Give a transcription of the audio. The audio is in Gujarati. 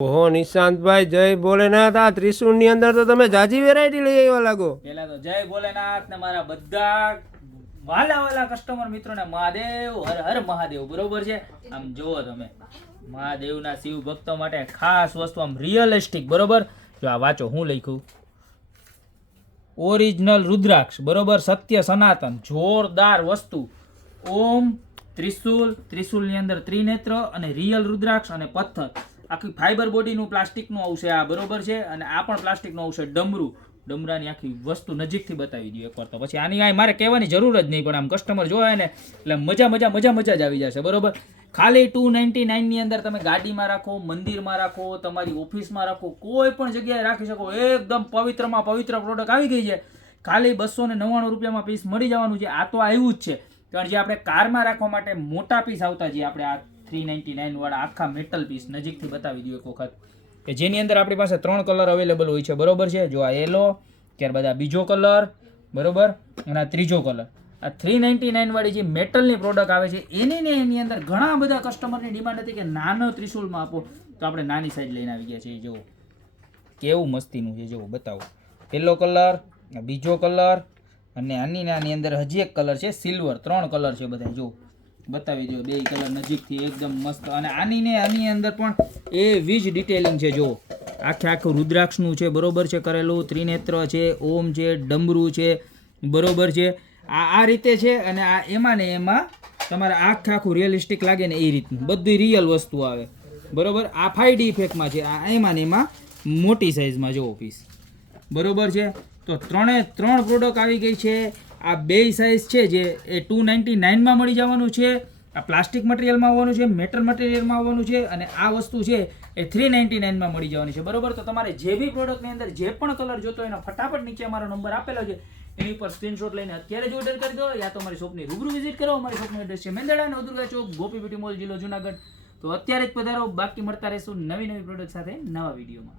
ઓહો નિશાંતભાઈ, જય ભોલેનાથ. આ ત્રિશુળ ની અંદર તો તમે જાજી વેરાયટી લઈ આવ્યા લાગો. પેલા તો જય ભોલેનાથ ને મારા બધા વાલા કસ્ટમર મિત્રોને મહાદેવ, હર હર મહાદેવ. બરોબર છે. આમ જુઓ તમે, મહાદેવના શિવ ભક્તો માટે ખાસ વસ્તુ, આમ રિયલિસ્ટિક. બરોબર. જો આ વાંચો, હું લખ્યું, ઓરિજિનલ રુદ્રાક્ષ. બરોબર, સત્ય સનાતન, જોરદાર વસ્તુ. ઓમ ત્રિશુલ, ત્રિશુલની અંદર ત્રિનેત્ર અને રિયલ રુદ્રાક્ષ અને પથ્થર. આખી ફાઈબર બોડીનું પ્લાસ્ટિકનું આવશે આ. બરોબર છે. અને આ પણ પ્લાસ્ટિકનું આવશે. ડમરાની આખી વસ્તુ નજીકથી બતાવી દઉં એકવાર, તો પછી આની આ મારે કહેવાની જરૂર જ નહીં. પણ આમ કસ્ટમર જોવે ને એટલે મજા જ આવી જશે. બરોબર. ખાલી 299 ની અંદર તમે ગાડીમાં રાખો, મંદિરમાં રાખો, તમારી ઓફિસમાં રાખો, કોઈ પણ જગ્યાએ રાખી શકો. એકદમ પવિત્રમાં પવિત્ર પ્રોડક્ટ આવી ગઈ છે. ખાલી 299 રૂપિયામાં પીસ મળી જવાનું છે. આ તો આવ્યું જ છે, કારણ જે આપણે કારમાં રાખવા માટે મોટા પીસ આવતા, જે આપણે આ 399 વાળા આખા મેટલ પીસ નજીકથી બતાવી દઉં એક વખત, કે જેની અંદર આપણી પાસે 3 કલર અવેલેબલ હોય છે. બરોબર છે. જો આ યલો, ત્યારબાદ આ બીજો કલર, બરોબર, અને આ ત્રીજો કલર. આ 399 વાળી જે મેટલની પ્રોડક્ટ આવે છે એની અંદર ઘણા બધા કસ્ટમરની ડિમાન્ડ હતી કે નાનો ત્રિશુલમાં આપો, તો આપણે નાની સાઈઝ લઈને આવી ગયા છીએ. જુઓ કેવું મસ્તીનું છે. જુઓ બતાવો, યલો કલર, બીજો કલર, અને આની અંદર હજી એક કલર છે સિલ્વર. 3 કલર છે બધા. જુઓ બતાવી દો, 2 કલર નજીકથી એકદમ મસ્ત. અને આની અંદર પણ એવી જ ડિટેલિંગ છે. જો આખું રુદ્રાક્ષનું છે. બરોબર છે, કરેલું. ત્રિનેત્ર છે, ઓમ છે, ડમરું છે. બરોબર છે. આ રીતે છે. અને આ એમાં ને એમાં તમારે આખું રિયલિસ્ટિક લાગે ને એ રીતનું બધી રિયલ વસ્તુ આવે. બરોબર. આ 5D ઇફેક્ટમાં છે. આ એમાં ને એમાં મોટી સાઇઝમાં જુઓ પીસ. બરોબર છે. તો 3 પ્રોડક્ટ આવી ગઈ છે. આ 2 સાઇઝ છે જે એ 299 મળી જવાનું છે. આ પ્લાસ્ટિક મટીરિયલમાં આવવાનું છે, મેટલ મટીરિયલમાં આવવાનું છે, અને આ વસ્તુ છે એ 399 મળી જવાની છે. બરોબર. તો તમારે જે બી પ્રોડક્ટની અંદર જે પણ કલર જોતો હોય એનો ફટાફટ નીચે અમારો નંબર આપેલો છે, એની પર સ્ક્રીનશોટ લઈને અત્યારે જ ઓર્ડર કરી દો, યા તો અમારી શોપની રૂબરૂ વિઝિટ કરો. અમારી શોપનું એડ્રેસ છે મેંદરડા, નવદુર્ગા ચોક, ગોપી બ્યુટી મોલ, જિલ્લો જુનાગઢ. તો અત્યારે જ પધારો. બાકી મળતા રહેશું નવી પ્રોડક્ટ સાથે નવા વિડીયોમાં.